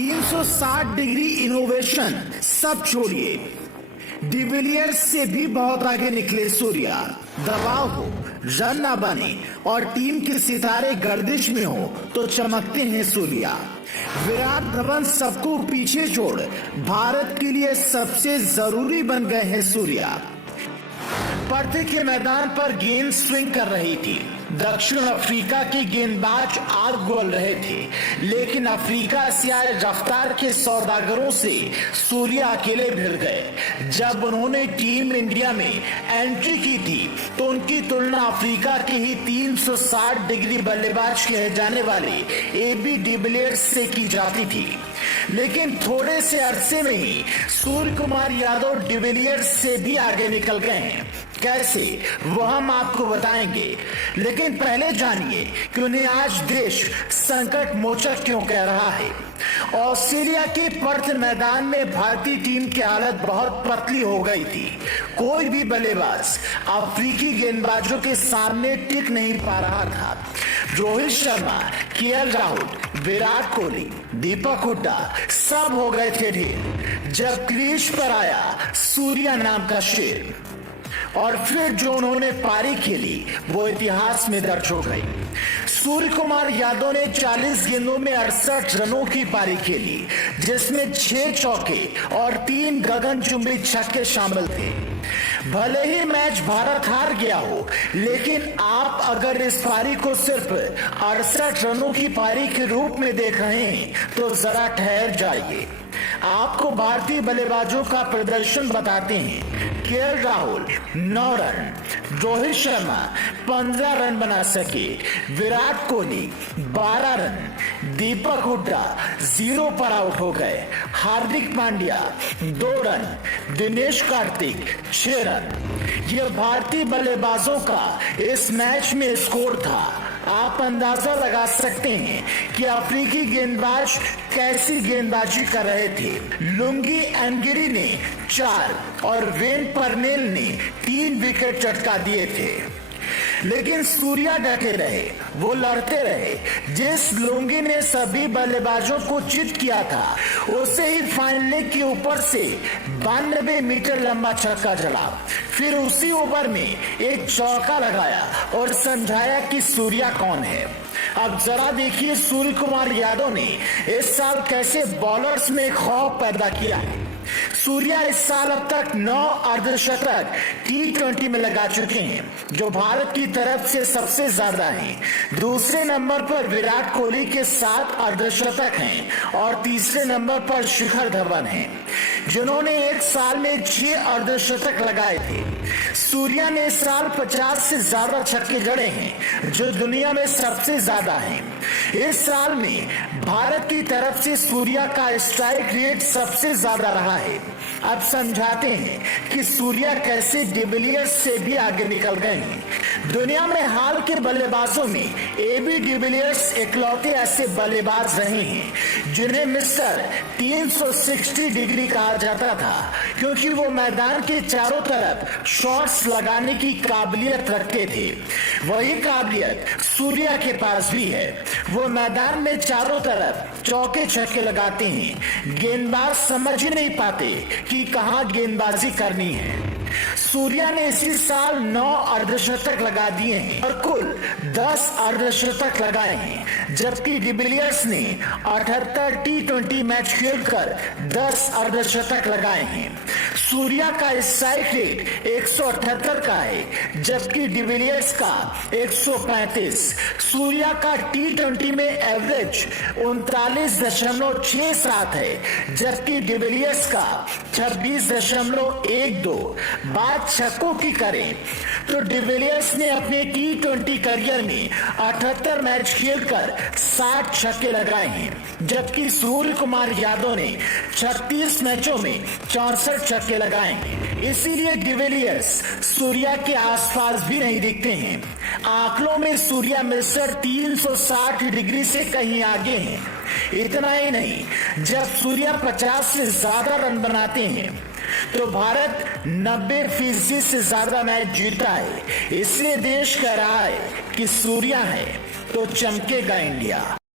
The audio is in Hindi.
360 डिग्री इनोवेशन सब छोड़िए, डिविलियर्स से भी बहुत आगे निकले सूर्या। दबाव हो, रन ना बने और टीम के सितारे गर्दिश में हो तो चमकते हैं सूर्या। विराट धवन सबको पीछे छोड़ भारत के लिए सबसे जरूरी बन गए हैं सूर्या। पर्थ के मैदान पर गेंद स्विंग कर रही थी। दक्षिण अफ्रीका के गेंदबाज आग गोल रहे थे, लेकिन अफ्रीका से आए रफ्तार के सौदागरों से सूर्या अकेले भिड़ गए। जब उन्होंने टीम इंडिया में एंट्री की थी तो उनकी तुलना अफ्रीका के ही 360 डिग्री बल्लेबाज कहे जाने वाले AB डिविलियर्स से की जाती थी, लेकिन थोड़े से अरसे में ही सूर्य कुमार यादव डिविलियर्स से भी आगे निकल गए हैं। कैसे, वो हम आपको बताएंगे, लेकिन पहले जानिए कि उन्हें आज देश संकट मोचक क्यों कह रहा है। ऑस्ट्रेलिया के पर्थ मैदान में भारतीय टीम की हालत बहुत पतली हो गई थी। कोई भी बल्लेबाज अफ्रीकी गेंदबाजों के सामने टिक नहीं पा रहा था। रोहित शर्मा, KL राहुल, विराट कोहली, दीपक हुड्डा सब हो गए थे ढेर जब क्रीज पर आया सूर्या नाम का शेर। और फिर जो उन्होंने पारी खेली वो इतिहास में दर्ज हो गई। सूर्य कुमार यादव ने 40 गेंदों में 68 रनों की पारी खेली, जिसमें 6 चौके और 3 गगनचुंबी छक्के शामिल थे। भले ही मैच भारत हार गया हो, लेकिन आप अगर इस पारी को सिर्फ 68 रनों की पारी के रूप में देख रहे हैं तो जरा ठहर जाइए। आपको भारतीय बल्लेबाजों का प्रदर्शन बताते हैं। KL Rahul 9 run, Rohit Sharma 15 run बना सके, विराट कोहली 12 रन, दीपक हुड्डा 0 पर आउट हो गए, हार्दिक पांड्या 2 रन, दिनेश कार्तिक 6 रन। यह भारतीय बल्लेबाजों का इस मैच में स्कोर था। आप अंदाजा लगा सकते हैं कि अफ्रीकी गेंदबाज कैसी गेंदबाजी कर रहे थे। लुंगी एनगिरी ने 4 और वेन पर्नेल ने 3 विकेट चटका दिए थे, लेकिन सूर्या डटे रहे, वो लड़ते रहे। जिस लुंगी ने सभी बल्लेबाजों को चित किया था, उसे ही फाइनल के ऊपर से 92 मीटर लंबा छक्का जड़ा। फिर उसी ओवर में एक चौका लगाया और समझाया कि सूर्या कौन है। अब जरा देखिए सूर्य कुमार यादव ने इस साल कैसे बॉलर्स में खौफ पैदा किया है। सूर्या इस साल अब तक 9 अर्धशतक T20 में लगा चुके हैं, जो भारत की तरफ से सबसे ज्यादा हैं। दूसरे नंबर पर विराट कोहली के 7 अर्धशतक हैं और तीसरे नंबर पर शिखर धवन हैं, जिन्होंने एक साल में 6 अर्धशतक लगाए थे। सूर्या ने इस साल 50 से ज्यादा छक्के जड़े हैं, जो दुनिया में सबसे ज्यादा हैं। इस साल में भारत की तरफ से सूर्या का स्ट्राइक रेट सबसे ज्यादा रहा है। अब समझाते हैं कि सूर्या कैसे डिविलियर्स से भी आगे निकल गए हैं। दुनिया में हाल के बल्लेबाजों में AB डिविलियर्स इकलौते ऐसे बल्लेबाज रहे हैं जिन्हें मिस्टर 360 डिग्री कहा जाता था, क्योंकि वो मैदान के चारों तरफ शॉट्स लगाने की काबिलियत रखते थे। वही काबिलियत सूर्या के पास भी है। वो मैदान में चारों तरफ चौके छक्के लगाते हैं। गेंदबाज समझ ही नहीं पाते कि कहां गेंदबाजी करनी है। सूर्या ने इसी साल 9 अर्धशतक लगा दिए हैं और कुल 10 अर्धशतक लगाए हैं, जबकि डिविलियर्स ने 78 T20 मैच खेलकर 10 अर्धशतक लगाए हैं। सूर्या का स्ट्राइक रेट 178 का है, जबकि डिविलियर्स का 135। सूर्या का T20 में एवरेज 39.67 है, जबकि डिविलियर्स का 26.12। बात छक्कों की करें तो डिविलियर्स ने अपने T20 करियर में 78 मैच खेलकर 60 छक्के लगाए हैं, जबकि सूर्य कुमार यादव ने 36 मैचों में 64 छक्के लगाए हैं। इसीलिए डिविलियर्स सूर्या के आसपास भी नहीं दिखते हैं। आंकड़ों में सूर्या मिस्टर 360 डिग्री से कहीं आगे हैं। इतना ही नहीं, जब सूर्या 50 से ज्यादा रन बनाते हैं तो भारत 90% से ज्यादा मैच जीता है। इसलिए देश कह रहा है कि सूर्या है तो चमकेगा इंडिया।